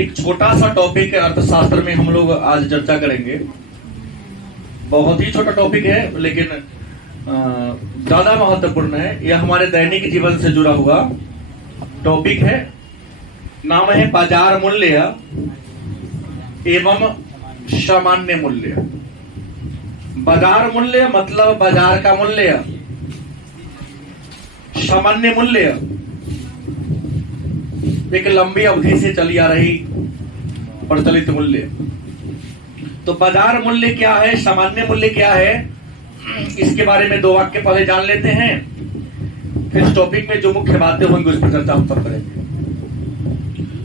एक छोटा सा टॉपिक अर्थशास्त्र में हम लोग आज चर्चा करेंगे। बहुत ही छोटा टॉपिक है लेकिन ज्यादा महत्वपूर्ण है। यह हमारे दैनिक जीवन से जुड़ा हुआ टॉपिक है। नाम है बाजार मूल्य एवं सामान्य मूल्य। बाजार मूल्य मतलब बाजार का मूल्य, सामान्य मूल्य एक लंबी अवधि से चली आ रही प्रचलित मूल्य। तो बाजार मूल्य क्या है, सामान्य मूल्य क्या है, इसके बारे में दो वाक्य पहले जान लेते हैं, फिर इस टॉपिक में जो मुख्य बातें होंगी उस पर चर्चा हम तब करेंगे।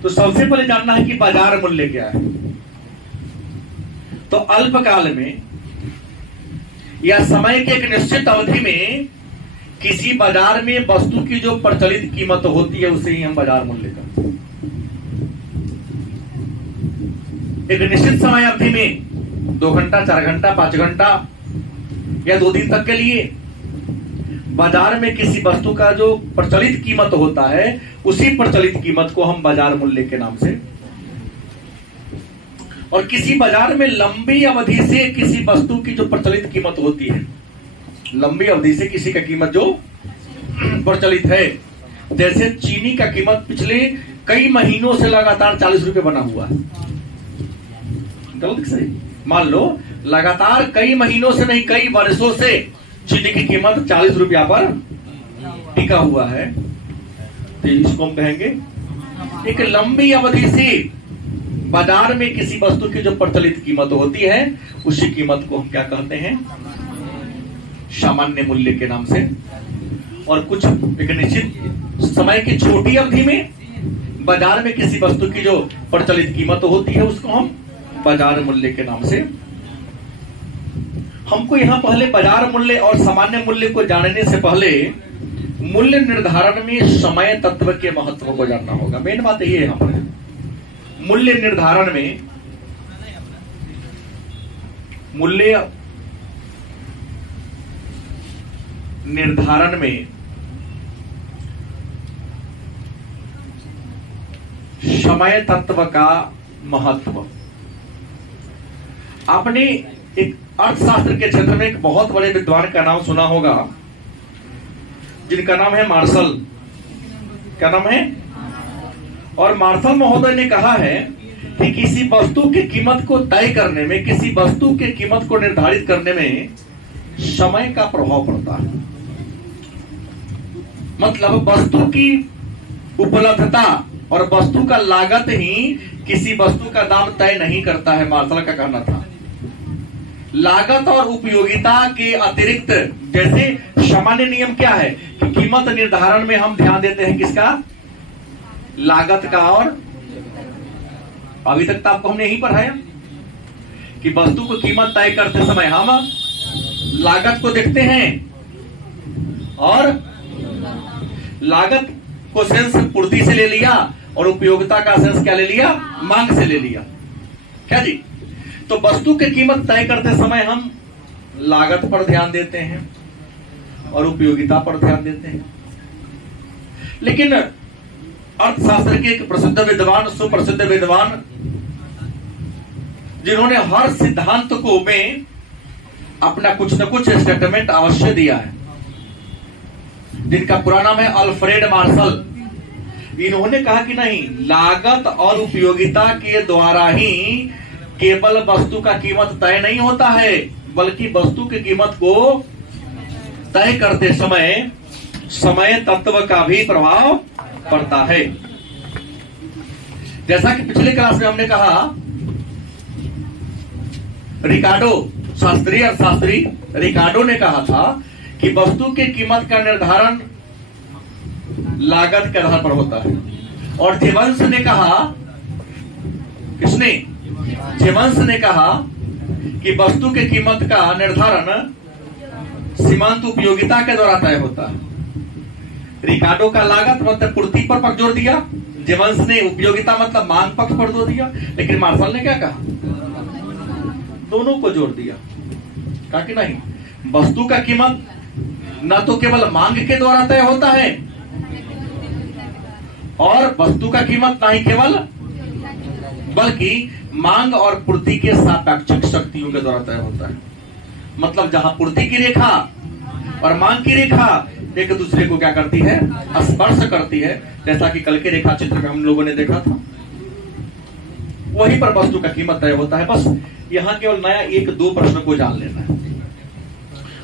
तो सबसे पहले जानना है कि बाजार मूल्य क्या है। तो अल्पकाल में या समय के एक निश्चित अवधि में किसी बाजार में वस्तु की जो प्रचलित कीमत होती है उसे ही हम बाजार मूल्य कहते हैं। एक निश्चित समय अवधि में 2 घंटा, 4 घंटा, 5 घंटा या 2 दिन तक के लिए बाजार में किसी वस्तु का जो प्रचलित कीमत होता है उसी प्रचलित कीमत को हम बाजार मूल्य के नाम से, और किसी बाजार में लंबी अवधि से किसी वस्तु की जो प्रचलित कीमत होती है, लंबी अवधि से किसी का कीमत जो प्रचलित है, जैसे चीनी का कीमत पिछले कई महीनों से लगातार 40 रुपए बना हुआ है। गलत सही, मान लो लगातार कई महीनों से नहीं कई वर्षों से चीनी की कीमत 40 रुपया पर टिका हुआ है, तो इसको हम कहेंगे एक लंबी अवधि से बाजार में किसी वस्तु की जो प्रचलित कीमत होती है उसी कीमत को हम क्या कहते हैं, सामान्य मूल्य के नाम से। और कुछ एक निश्चित समय की छोटी अवधि में बाजार में किसी वस्तु की जो प्रचलित कीमत होती है उसको हम बाजार मूल्य के नाम से। हमको यहाँ पहले बाजार मूल्य और सामान्य मूल्य को जानने से पहले मूल्य निर्धारण में समय तत्व के महत्व को जानना होगा। मेन बात ये है यहाँ पर मूल्य निर्धारण में, मूल्य निर्धारण में समय तत्व का महत्व। आपने एक अर्थशास्त्र के क्षेत्र में एक बहुत बड़े विद्वान का नाम सुना होगा जिनका नाम है मार्शल। क्या नाम है? और मार्शल महोदय ने कहा है कि किसी वस्तु की कीमत को तय करने में, किसी वस्तु की कीमत को निर्धारित करने में समय का प्रभाव पड़ता है। मतलब वस्तु की उपलब्धता और वस्तु का लागत ही किसी वस्तु का दाम तय नहीं करता है। मार्शल का कहना था लागत और उपयोगिता के अतिरिक्त, जैसे सामान्य नियम क्या है कि कीमत निर्धारण में हम ध्यान देते हैं किसका, लागत का। और अभी तक तो आपको हमने यही पढ़ाया कि वस्तु को कीमत तय करते समय हम लागत को देखते हैं और लागत को सेंस पूर्ति से ले लिया और उपयोगिता का सेंस क्या ले लिया, मांग से ले लिया। क्या जी? तो वस्तु की कीमत तय करते समय हम लागत पर ध्यान देते हैं और उपयोगिता पर ध्यान देते हैं। लेकिन अर्थशास्त्र के एक प्रसिद्ध विद्वान, सुप्रसिद्ध विद्वान, जिन्होंने हर सिद्धांत को में अपना कुछ न कुछ स्टेटमेंट अवश्य दिया है, जिनका पूरा नाम है अल्फ्रेड मार्शल। इन्होंने कहा कि नहीं, लागत और उपयोगिता के द्वारा ही केवल वस्तु का कीमत तय नहीं होता है, बल्कि वस्तु की कीमत को तय करते समय समय तत्व का भी प्रभाव पड़ता है। जैसा कि पिछले क्लास में हमने कहा, रिकार्डो, शास्त्रीय अर्थशास्त्री रिकार्डो ने कहा था कि वस्तु की कीमत का निर्धारण लागत के आधार पर होता है। और जेम्स ने कहा, किसने? जेम्स ने कहा कि वस्तु की कीमत का निर्धारण सीमांत उपयोगिता के द्वारा तय होता है। रिकार्डो का लागत मतलब पूर्ति पर पक्ष जोर दिया, जेम्स ने उपयोगिता मतलब मांग पक्ष पर जोर दिया। लेकिन मार्शल ने क्या कहा, दोनों को जोड़ दिया। कहा कि नहीं, वस्तु का कीमत न तो केवल मांग के द्वारा तय होता है और वस्तु का कीमत ना ही केवल बल्कि मांग और पूर्ति के सापेक्षिक शक्तियों के द्वारा तय होता है। मतलब जहां पूर्ति की रेखा और मांग की रेखा एक दूसरे को क्या करती है, स्पर्श करती है, जैसा कि कल के रेखा चित्र में हम लोगों ने देखा था, वहीं पर वस्तु का कीमत तय होता है। बस यहाँ केवल नया एक दो प्रश्न को जान लेना है।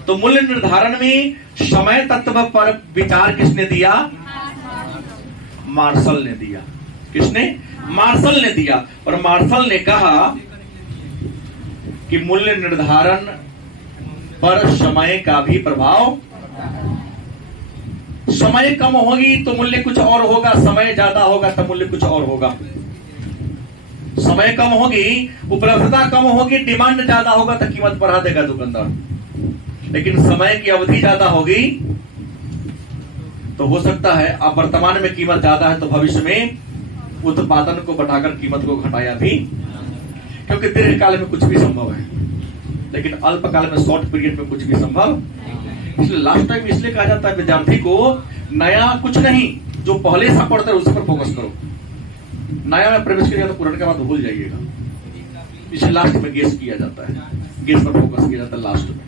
तो मूल्य निर्धारण में समय तत्व पर विचार किसने दिया? मार्शल ने दिया। किसने? मार्शल ने दिया। और मार्शल ने कहा कि मूल्य निर्धारण पर समय का भी प्रभाव, समय कम होगी तो मूल्य कुछ और होगा, समय ज्यादा होगा तो मूल्य कुछ और होगा। समय कम होगी, उपलब्धता कम होगी, डिमांड ज्यादा होगा तो कीमत बढ़ा देगा दुकानदार। लेकिन समय की अवधि ज्यादा होगी तो हो सकता है अब वर्तमान में कीमत ज्यादा है तो भविष्य में उत्पादन को बढ़ाकर कीमत को घटाया भी, क्योंकि दीर्घकाल में कुछ भी संभव है लेकिन अल्पकाल में, शॉर्ट पीरियड में कुछ भी संभव। इसलिए लास्ट टाइम इसलिए कहा जाता है विद्यार्थी को नया कुछ नहीं, जो पहले से पढ़ते हैं उस पर फोकस करो। नया में प्रवेश करिएगा तो पुराने के बाद भूल जाइएगा। इसलिए लास्ट में गेस किया जाता है, गेस पर फोकस किया जाता है लास्ट में,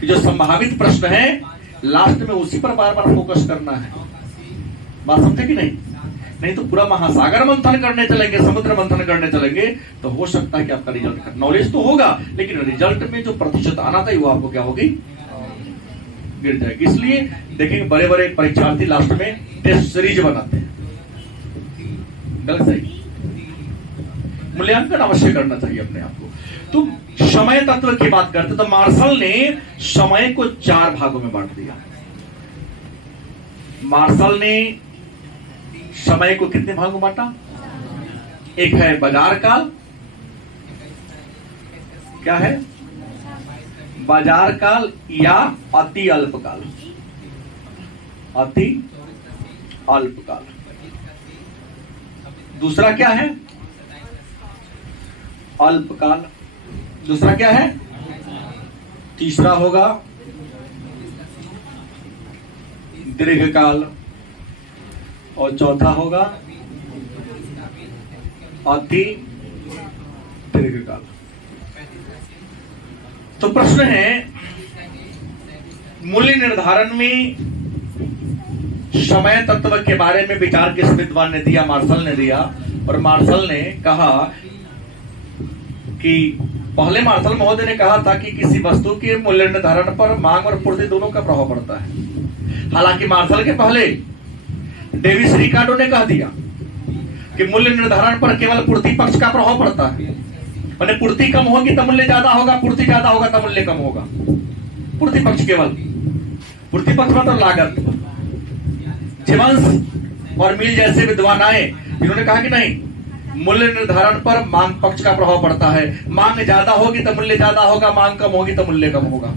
कि जो संभावित प्रश्न है लास्ट में उसी पर बार बार फोकस करना है। बात समझे कि नहीं? नहीं तो पूरा महासागर मंथन करने चलेंगे, समुद्र मंथन करने चलेंगे तो हो सकता है कि आपका रिजल्ट, नॉलेज तो होगा लेकिन रिजल्ट में जो प्रतिशत आना था वो आपको क्या होगी, गिर जाएगी। इसलिए देखेंगे बड़े बड़े परीक्षार्थी लास्ट में टेस्ट सीरीज बनाते हैं। गलत सही? मूल्यांकन अवश्य करना चाहिए अपने आप को। तो समय तत्व की बात करते तो मार्शल ने समय को 4 भागों में बांट दिया। मार्शल ने समय को कितने भागों में बांटा? एक है बाजार काल, क्या है? बाजार काल या अति अल्पकाल। अति अल्पकाल। दूसरा क्या है? अल्पकाल। दूसरा क्या है? तीसरा होगा दीर्घकाल और चौथा होगा अति दीर्घकाल। तो प्रश्न है मूल्य निर्धारण में समय तत्व के बारे में विचार किस विद्वान ने दिया? मार्शल ने दिया। और मार्शल ने कहा कि पहले मार्शल महोदय ने कहा था कि किसी वस्तु के मूल्य निर्धारण पर मांग और पूर्ति दोनों का प्रभाव पड़ता है। हालांकि मार्शल के पहले डेविस रिकार्डो ने कह दिया कि मूल्य निर्धारण पर केवल पूर्ति पक्ष का प्रभाव पड़ता है। मैंने पूर्ति कम होगी तो मूल्य ज्यादा होगा, पूर्ति ज्यादा होगा तो मूल्य कम होगा। पूर्ति पक्ष केवल, पूर्ति पक्ष मतलब लागत। जीवंश और मिल जैसे विद्वान आए, इन्होंने कहा कि नहीं, मूल्य निर्धारण पर मांग पक्ष का प्रभाव पड़ता है। मांग ज्यादा होगी तो मूल्य ज्यादा होगा, मांग कम होगी तो मूल्य कम होगा।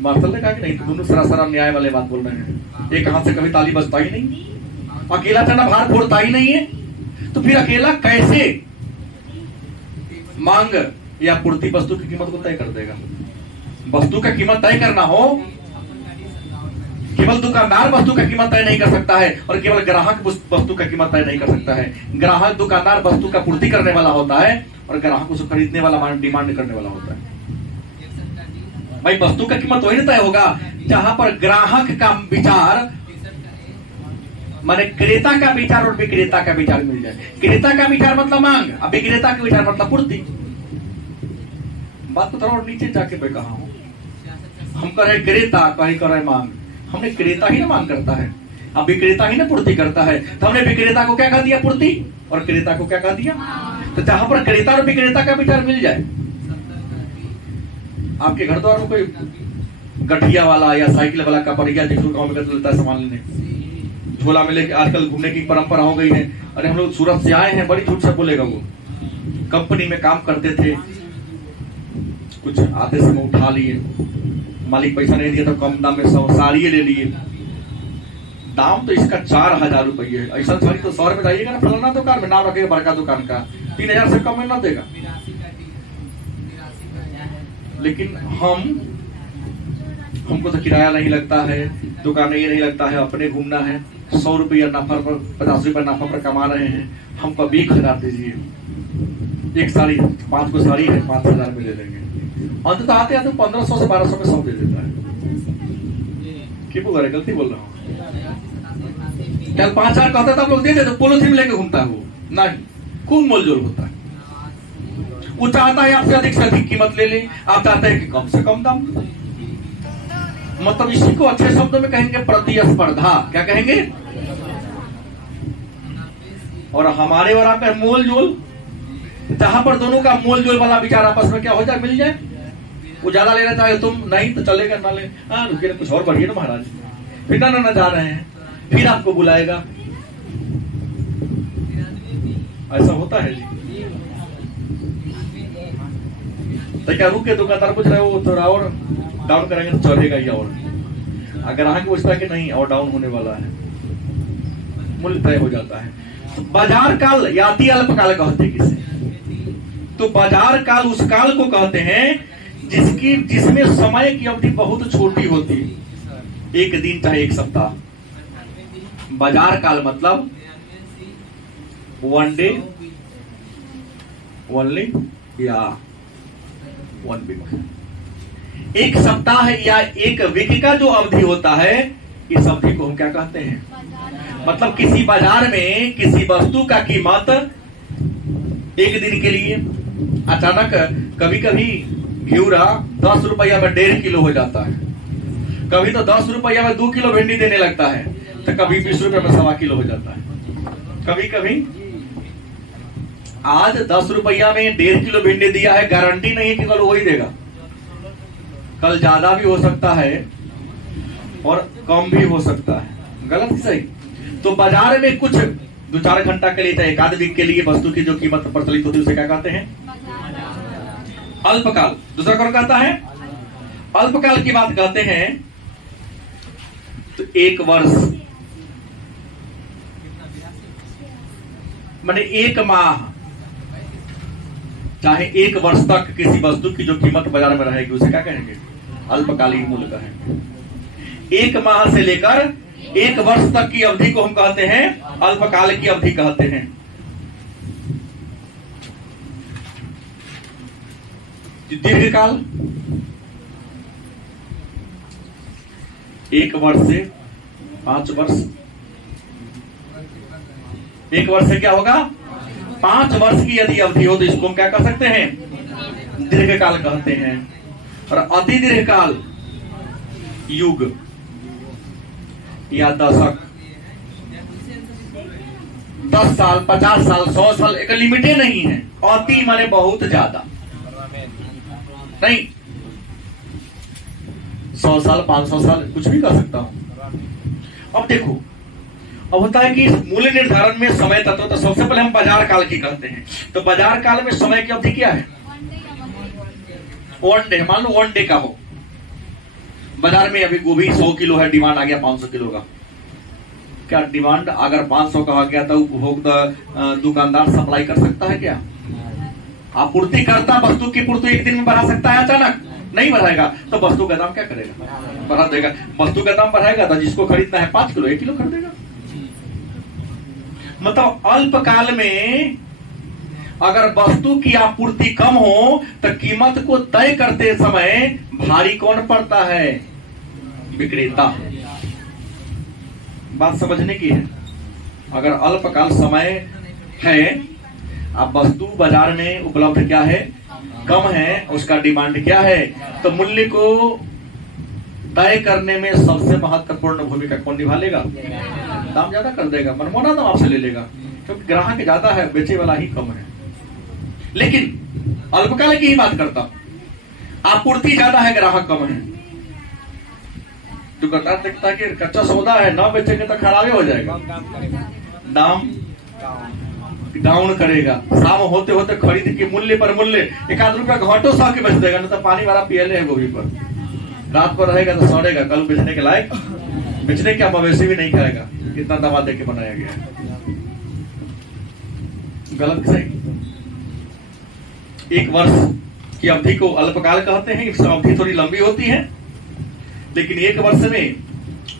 मार्शल ने कहा कि नहीं, दोनों सरासर न्याय वाले बात बोल रहे हैं। एक हाथ से कभी ताली बजता ही नहीं, अकेला चना भार फोड़ता ही नहीं है, तो फिर अकेला कैसे मांग या पूर्ति वस्तु की कीमत को तय कर देगा? वस्तु का कीमत तय करना हो, केवल दुकानदार वस्तु का कीमत तय नहीं कर सकता है और केवल ग्राहक वस्तु का कीमत तय नहीं कर सकता है। ग्राहक दुकानदार वस्तु का पूर्ति करने वाला होता है और ग्राहक उसको खरीदने वाला, डिमांड करने वाला होता है। भाई वस्तु का कीमत वही तय होगा जहां पर ग्राहक का विचार, माने क्रेता का विचार और विक्रेता का विचार मिल जाए। क्रेता का विचार मतलब मांग, अब विक्रेता का विचार मतलब पूर्ति। बात को थोड़ा और नीचे जाके मैं कहा हूं, हम कर रहे क्रेता, कहीं कर रहे मांग। हमने क्रेता ही ना मांग करता है, अब विक्रेता ही ना पूर्ति करता है, तो हमने विक्रेता को क्या कह दिया? पूर्ति। और क्रेता को क्या कह दिया? तो जहां पर क्रेता और विक्रेता का विचार मिल जाए। आपके घर द्वार में कोई गठिया वाला या साइकिल वाला का बढ़िया जिसको गाँव में लेता है सामान लेने, झोला में लेके आजकल घूमने की परंपरा हो गई है। अरे हम लोग सूरत से आए हैं, बड़ी झूठ से बोलेगा वो, कंपनी में काम करते थे, कुछ आधे से उठा लिए, मालिक पैसा नहीं दिया तो कम दाम में साड़ियां ले लिए। दाम तो इसका 4000 रुपये है। ऐसा साड़ी तो 100 में जाइएगा ना फलाना दुकान में, नाम रखेगा बड़का दुकान का, 3000 से कम में ना देगा। लेकिन हमको तो किराया नहीं लगता है, दुकान ये नहीं लगता है, अपने घूमना है, 100 रुपया नफा पर 50 रुपया नफा पर कमा रहे हैं, हमको 1000 दीजिए, एक साड़ी 5 को साड़ी है 5000 में ले लेंगे। अंततः आते आते 1500 से 1200 में सब दे देता है। क्यों बोल रहे, गलती बोल रहा हूँ? कल 5000 कहता था, लोग दे देते, पोलोथीन लेके घूमता है वो नहीं, खूब मोलजोल होता है। वो चाहता है आपसे अधिक कीमत ले ले, आप चाहते हैं कि कम से कम दाम। मतलब इसी को अच्छे शब्दों में कहेंगे प्रतिस्पर्धा। क्या कहेंगे? और हमारे और आपका मोल जोल, जहां पर दोनों का मोल जोल वाला विचार आपस में क्या हो जाए, मिल जाए। वो ज्यादा लेना चाहे तुम, नहीं तो चलेगा ना ले, हाँ रुकिए कुछ और बढ़िए ना महाराज, फिर ना जा रहे हैं, फिर आपको बुलाएगा। ऐसा होता है जी। तो क्या रुके, दुकानदार पूछ रहे हो थोड़ा और डाउन करेंगे तो चढ़ेगा ही, और अगर आगे पूछता है कि नहीं और डाउन होने वाला है, मूल्य तय हो जाता है। तो बाजार काल या अति अल्पकाल कहते हैं किसे? तो बाजार काल उस काल को कहते हैं जिसमें समय की अवधि बहुत छोटी होती है, एक दिन चाहे एक सप्ताह। बाजार काल मतलब वन डे, ओनली या वन वीक, एक सप्ताह या एक वीक का जो अवधि होता है, इस अवधि को हम क्या कहते हैं? मतलब किसी बाजार में किसी वस्तु का कीमत एक दिन के लिए अचानक कभी कभी घिउरा 10 रुपया में 1.5 किलो हो जाता है, कभी तो 10 रुपया में 2 किलो भिंडी देने लगता है, तो कभी 20 रुपया में 1.25 किलो हो जाता है। कभी कभी आज 10 रुपया में 1.5 किलो भिंडी दिया है, गारंटी नहीं है कि कल वही देगा, कल ज्यादा भी हो सकता है और कम भी हो सकता है। गलत सही? तो बाजार में कुछ 2-4 घंटा के लिए चाहे एक आध वीक के लिए वस्तु की जो कीमत प्रचलित होती है उसे क्या कहते हैं? अल्पकाल। दूसरा कौन कहता है? अल्पकाल की बात कहते हैं तो 1 वर्ष, माने 1 माह, चाहे 1 वर्ष तक किसी वस्तु की जो कीमत बाजार में रहेगी उसे क्या कहेंगे? अल्पकालीन मूल्य कहेंगे। 1 माह से लेकर 1 वर्ष तक की अवधि को हम कहते हैं अल्पकाल की अवधि कहते हैं। दीर्घकाल 1 वर्ष से 5 वर्ष, 1 वर्ष से क्या होगा? 5 वर्ष की यदि अवधि हो तो इसको हम क्या कह सकते हैं? दीर्घकाल कहते हैं। और अति दीर्घकाल युग या दशक, 10 साल 50 साल 100 साल, एक लिमिटे नहीं है। अति माने बहुत ज्यादा नहीं, 100 साल 500 साल कुछ भी कर सकता हूं। अब देखो, अब होता है कि मूल्य निर्धारण में समय तत्व, तो सबसे पहले हम बाजार काल की कहते हैं। तो बाजार काल में समय की अवधि क्या है? 1 डे। मान लो 1 डे का हो, बाजार में अभी गोभी 100 किलो है, डिमांड आ गया 500 किलो का। क्या डिमांड अगर 500 का आ गया तो उपभोक्ता दुकानदार सप्लाई कर सकता है क्या? आपूर्ति करता वस्तु की पूर्ति एक दिन में बढ़ा सकता है? अचानक नहीं बढ़ाएगा। तो वस्तु का दाम क्या करेगा? बढ़ा देगा। वस्तु का दाम बढ़ाएगा तो जिसको खरीदना है 5 किलो 1 किलो खरीदेगा। मतलब अल्पकाल में अगर वस्तु की आपूर्ति कम हो तो कीमत को तय करते समय भारी कौन पड़ता है? विक्रेता। बात समझने की है। अगर अल्पकाल समय है, अब वस्तु बाजार में उपलब्ध क्या है? कम है, उसका डिमांड क्या है, तो मूल्य को तय करने में सबसे महत्वपूर्ण भूमिका कौन निभा लेगा? दाम ज्यादा कर देगा, मनमाना दाम आपसे ले लेगा, क्योंकि ग्राहक ज्यादा है, बेचे वाला ही कम है। लेकिन अल्पकाल की ही बात करता हूं, आपूर्ति ज्यादा है, ग्राहक कम है। दुकानदार देखता है कि कच्चा सौदा है, ना बेचेंगे तो खराबे हो जाएगा, दाम डाउन करेगा। शाम होते होते खरीद के मूल्य पर मूल्य 1-8 रुपया घाटो सा के बेच देगा, नहीं तो पानी वाला पियले है गोभी पर, रात पर रहेगा तो सड़ेगा, कल बेचने के लायक, बेचने क्या मवेशी भी नहीं खाएगा, कितना दवा दे के बनाया गया है। गलत सही? 1 वर्ष की अवधि को अल्पकाल कहते हैं। इस अवधि थोड़ी लंबी होती है, लेकिन 1 वर्ष में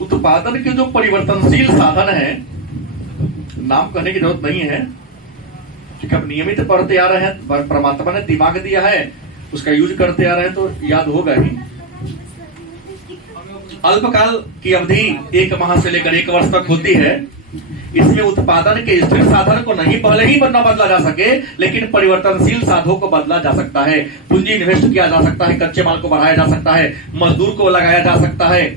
उत्पादन के जो परिवर्तनशील साधन है, नाम कहने की जरूरत नहीं है क्योंकि अब नियमित पढ़ते आ रहे हैं, परमात्मा ने दिमाग दिया है, उसका यूज करते आ रहे हैं तो याद होगा ही। अल्पकाल की अवधि 1 माह से लेकर 1 वर्ष तक होती है। इसमें उत्पादन के स्थिर साधन को नहीं पहले ही न बदला जा सके, लेकिन परिवर्तनशील साधनों को बदला जा सकता है। पूंजी इन्वेस्ट किया जा सकता है, कच्चे माल को बढ़ाया जा सकता है, मजदूर को लगाया जा सकता है।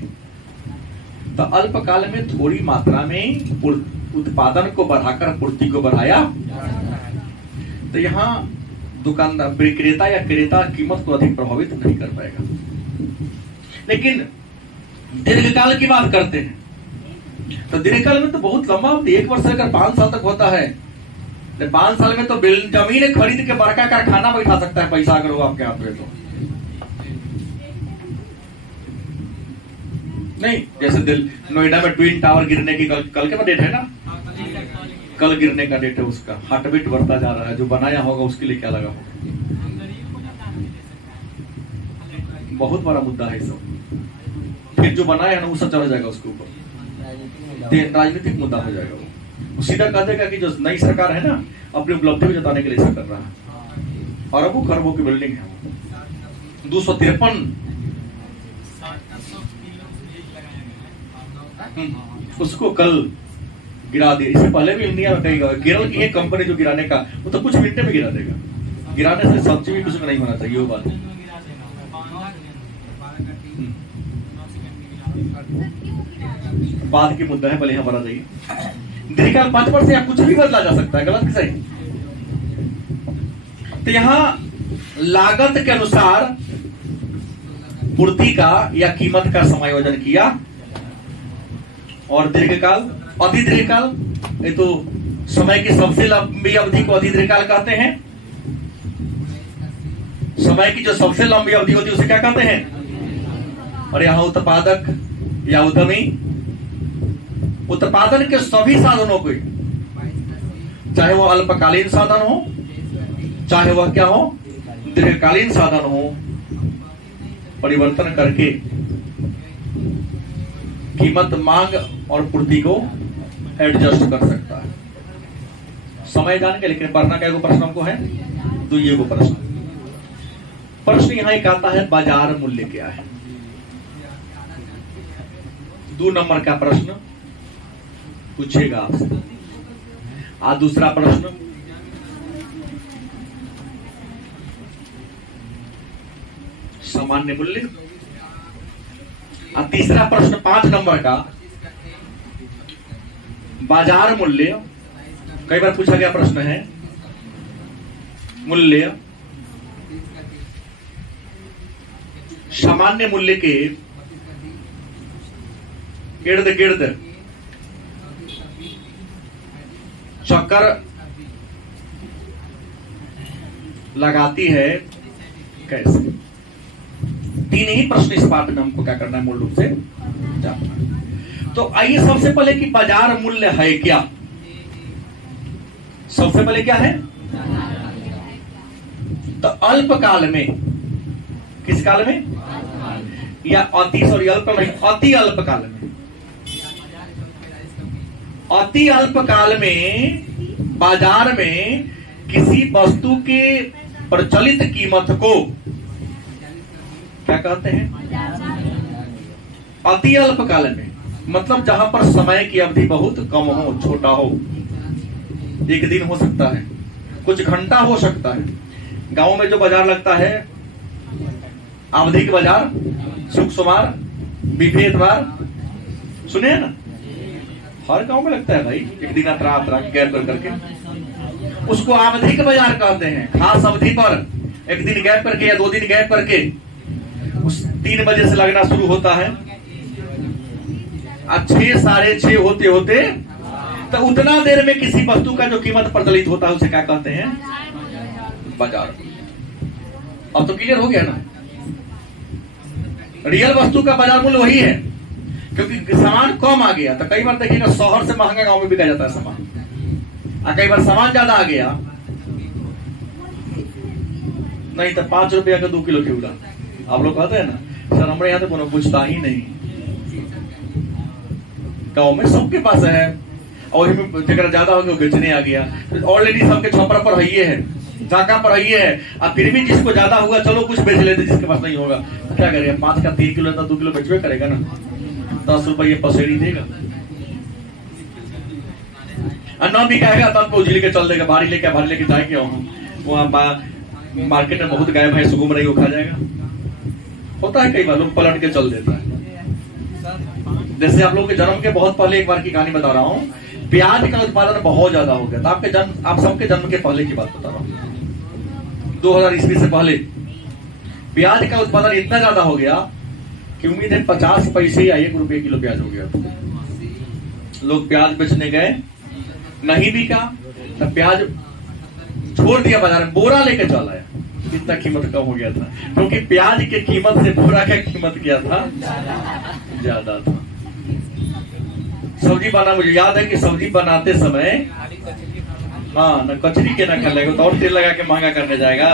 तो अल्पकाल में थोड़ी मात्रा में उत्पादन को बढ़ाकर पूर्ति को बढ़ाया। तो यहाँ दुकानदार, विक्रेता या क्रेता कीमत को अधिक प्रभावित नहीं कर पाएगा। लेकिन दीर्घकाल की बात करते हैं तो दीर्घकाल में तो बहुत लंबा अवधि, 1 वर्ष से लेकर 5 साल तक होता है। 5 साल में तो जमीन खरीद के बड़का कारखाना बैठा सकता है, पैसा अगर हो आपके हाथ में तो। नहीं, जैसे नोएडा में ट्विन टावर गिरने की कल के डेट है ना, कल गिरने का डेट है उसका। हार्टबीट बढ़ता जा रहा है, जो बनाया होगा उसके लिए क्या लगा होगा। बहुत बड़ा मुद्दा है सब। फिर जो बनाया है ना, वो सब चढ़ जाएगा उसके ऊपर, राजनीतिक मुद्दा हो जाएगा। वो सीधा कह देगा कि जो नई सरकार है ना, अपनी उपलब्धि को जताने के लिए ऐसा कर रहा है। अरबों खरबों की बिल्डिंग है, 253 उसको कल गिरा दिया। इससे पहले भी इंडिया में कहीं केरल की एक कंपनी जो गिराने का, वो तो कुछ मिनट में गिरा देगा। गिराने से सब्जी भी कुछ में नहीं होना चाहिए, वो बात। बाद की मुद्दा है, पहले यहां बढ़ा जाइए। दीर्घकाल 5 वर्ष या कुछ भी बदला जा सकता है, गलत कि सही। तो यहां लागत के अनुसार पूर्ति का या कीमत का समायोजन किया। और दीर्घकाल, अति दीर्घकाल, ये तो समय की सबसे लंबी अवधि को अति दीर्घकाल कहते हैं। समय की जो सबसे लंबी अवधि होती है उसे क्या कहते हैं। और यहां उत्पादक या उद्यमी उत्पादन के सभी साधनों को, चाहे वो अल्पकालीन साधन हो, चाहे वह क्या हो, दीर्घकालीन साधन हो, परिवर्तन करके कीमत, मांग और पूर्ति को एडजस्ट कर सकता है। समय जान के, लेकिन पढ़ना क्या प्रश्न हमको है, तो ये को प्रश्न यहां एक आता है, बाजार मूल्य क्या है। 2 नंबर का प्रश्न पूछेगा आपसे। आज दूसरा प्रश्न, सामान्य मूल्य। और तीसरा प्रश्न 5 नंबर का, बाजार मूल्य। कई बार पूछा गया प्रश्न है, मूल्य सामान्य मूल्य के इर्द गिर्द चक्कर लगाती है कैसे। 3 ही प्रश्न इस पाठ में हमको क्या करना है, मूल रूप से जानना है। तो आइए सबसे पहले कि बाजार मूल्य है क्या। सबसे पहले क्या है, तो अल्पकाल में, किस काल में, या अति अल्पकाल में, अति अल्पकाल में बाजार में किसी वस्तु के प्रचलित कीमत को क्या कहते हैं, अति अल्पकाल में। मतलब जहां पर समय की अवधि बहुत कम हो, छोटा हो, 1 दिन हो सकता है, कुछ घंटा हो सकता है। गांव में जो बाजार लगता है, आवधिक बाजार, शुक्र सोमवार, बिफे इतवार, सुने हैं ना, हर गांव में लगता है भाई, 1 दिन अतरा गैप कर करके, उसको आवधिक बाजार कहते हैं। खास अवधि पर 1 दिन गैप करके या 2 दिन गैप करके, उस 3 बजे से लगना शुरू होता है, 6 साढ़े 6 होते होते, तो उतना देर में किसी वस्तु का जो कीमत प्रचलित होता है उसे क्या कहते हैं, बाजार। अब तो क्लियर हो गया ना, रियल वस्तु का बाजार मूल्य वही है, क्योंकि सामान कम आ गया। तो कई बार देखिएगा शहर से महंगा गांव में बिका जाता है सामान, और कई बार सामान ज्यादा आ गया, नहीं तो 5 रुपया का 2 किलो चिवड़ा। आप लोग कहते हैं ना, सर हमारे यहाँ तो कोनो पूछता ही नहीं, गाँव में सबके पास है, और जगह ज्यादा हो गया बेचने आ गया, ऑलरेडी सबके छपरा पर है, झाका पर है। अब फिर भी जिसको ज्यादा हुआ चलो कुछ बेच लेते, जिसके पास नहीं होगा तो क्या करेगा, 5 का 3 किलो 2 किलो बेचवे करेगा ना, 10 रुपये पसेड़ी देगा। अन्ना भी कहेगा तब उजली के चल देगा, भारी लेके जाएंगे वहाँ मार्केट में बहुत गाय भैंस घूम रही, वो खा जाएगा। होता है कई बार लोग पलट के चल देता है। जैसे आप लोग के जन्म के बहुत पहले एक बार की कहानी बता रहा हूँ, प्याज का उत्पादन बहुत ज्यादा हो गया था। आप सबके जन्म के पहले की बात बता रहा हूँ, 2000 ईस्वी से पहले प्याज का उत्पादन इतना ज्यादा हो गया कि उम्मीद है 50 पैसे या 1 रुपये किलो प्याज हो गया। लोग प्याज बेचने गए, नहीं बिका तो प्याज छोड़ दिया बाजार में, बोरा लेके चल आया, इतना कीमत कम हो गया था, क्योंकि प्याज की कीमत से बोरा का कीमत क्या था, ज्यादा था। सब्जी बना, मुझे याद है कि सब्जी बनाते समय हाँ न कचरी के ना कर लेगा तो और तेल लगा के महंगा करने जाएगा,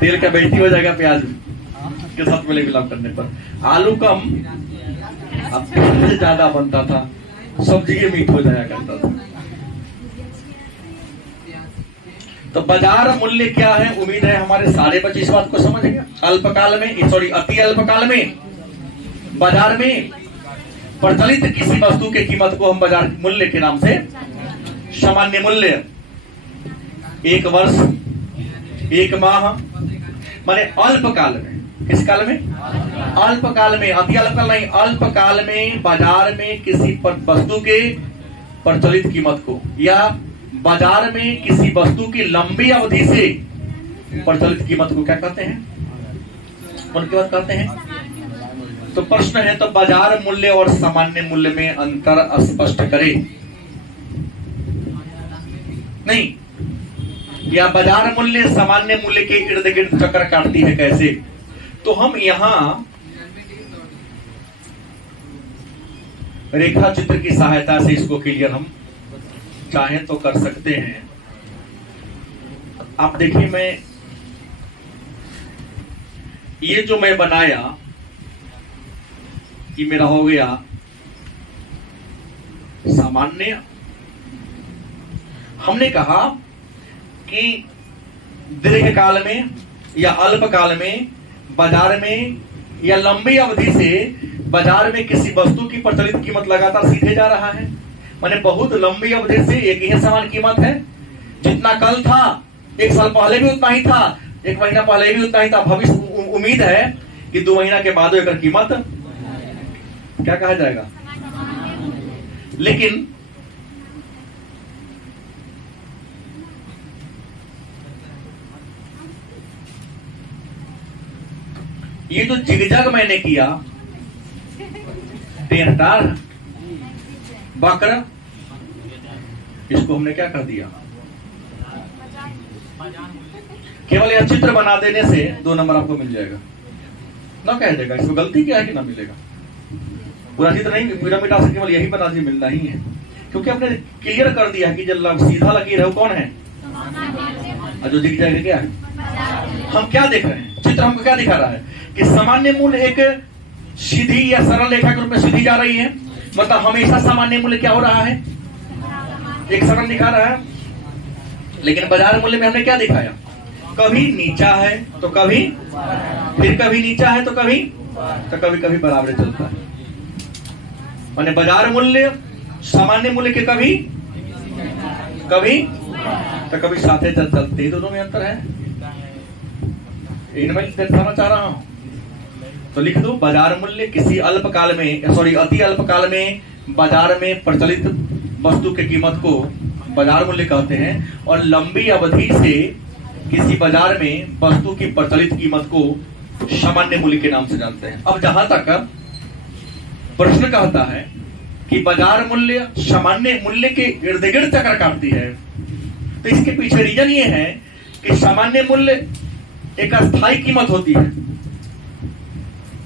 तेल का बेइज्जती हो जाएगा प्याज के साथ मिले मिलाप करने पर। आलू कम अब से ज्यादा बनता था, सब्जी के मीठ हो जाया करता था। तो बाजार मूल्य क्या है, उम्मीद है हमारे सारे बच्चे इस बात को समझ गए। अल्पकाल में, सॉरी अति अल्पकाल में बाजार में प्रचलित किसी वस्तु के कीमत को हम बाजार मूल्य के नाम से सामान्य मूल्य, 1 वर्ष 1 माह माने अल्पकाल में, किस काल में, अल्पकाल में, अति अल्पकाल नहीं, अल्पकाल में बाजार में किसी वस्तु के प्रचलित कीमत को, या बाजार में किसी वस्तु की लंबी अवधि से प्रचलित कीमत को क्या कहते हैं, उनकी बात कहते हैं। तो प्रश्न है, तो बाजार मूल्य और सामान्य मूल्य में अंतर स्पष्ट करें। नहीं, या बाजार मूल्य सामान्य मूल्य के इर्द गिर्द चक्कर काटती है कैसे, तो हम यहां रेखा चित्र की सहायता से इसको क्लियर हम चाहें तो कर सकते हैं। आप देखिए, मैं ये जो मैं बनाया कि मेरा हो गया सामान्य। हमने कहा कि दीर्घकाल में या अल्पकाल में बाजार में या लंबी अवधि से बाजार में किसी वस्तु की प्रचलित कीमत लगातार सीधे जा रहा है, माने बहुत लंबी अवधि से एक ही समान कीमत है। जितना कल था 1 साल पहले भी उतना ही था, 1 महीना पहले भी उतना ही था, भविष्य उम्मीद है कि 2 महीना के बाद एक कीमत क्या कहा जाएगा। लेकिन ये जो जिगजग मैंने किया, टेढ़ वक्र, इसको हमने क्या कर दिया, केवल यह चित्र बना देने से 2 नंबर आपको मिल जाएगा ना, कह देगा इसमें गलती क्या है कि ना मिलेगा। पूरा चित्र नहीं पिरामिड से केवल यही बना दी मिलना ही है, क्योंकि आपने क्लियर कर दिया कि जो सीधा लकीर है वो कौन है, और जो दिख जाएगा क्या है। हम क्या देख रहे हैं, चित्र हमको क्या दिखा रहा है कि सामान्य मूल्य एक सीधी या सरल रेखा के रूप में सीधी जा रही है, मतलब हमेशा सामान्य मूल्य क्या हो रहा है, एक सरल दिखा रहा है। लेकिन बाजार मूल्य में हमने क्या दिखाया, कभी नीचा है तो कभी, फिर कभी नीचा है तो कभी कभी बराबर चलता है। माने बाजार मूल्य सामान्य मूल्य के कभी तो कभी साथे चलते ही, दोनों में अंतर है। इन मैं दर्शाना चाह रहा हूं, तो लिख दो, बाजार मूल्य किसी अल्पकाल में, सॉरी अति अल्पकाल में बाजार में प्रचलित वस्तु की कीमत को बाजार मूल्य कहते हैं, और लंबी अवधि से किसी बाजार में वस्तु की प्रचलित कीमत को सामान्य मूल्य के नाम से जानते हैं। अब जहां तक प्रश्न कहता है कि बाजार मूल्य सामान्य मूल्य के इर्द गिर्द चक्कर काटती है, तो इसके पीछे रीजन ये है कि सामान्य मूल्य एक अस्थायी कीमत होती है,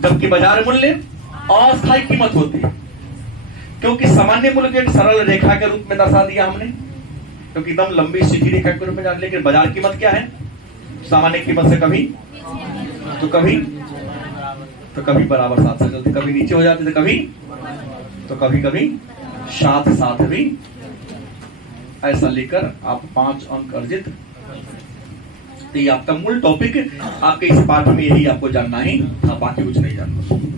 जबकि बाजार मूल्य अस्थायी कीमत होती है। क्योंकि सामान्य मूल्य को एक सरल रेखा के रूप में दर्शा दिया हमने, क्योंकि एकदम लंबी सीधी रेखा के रूप में जान, लेकिन बाजार कीमत क्या है, सामान्य कीमत से कभी तो कभी बराबर साथ से चलती, कभी नीचे हो जाती तो कभी तो कभी कभी साथ साथ भी, ऐसा लेकर आप 5 अंक अर्जित। तो ये आपका मूल टॉपिक आपके इस पाठ में यही आपको जानना ही था, बाकी कुछ नहीं जानना।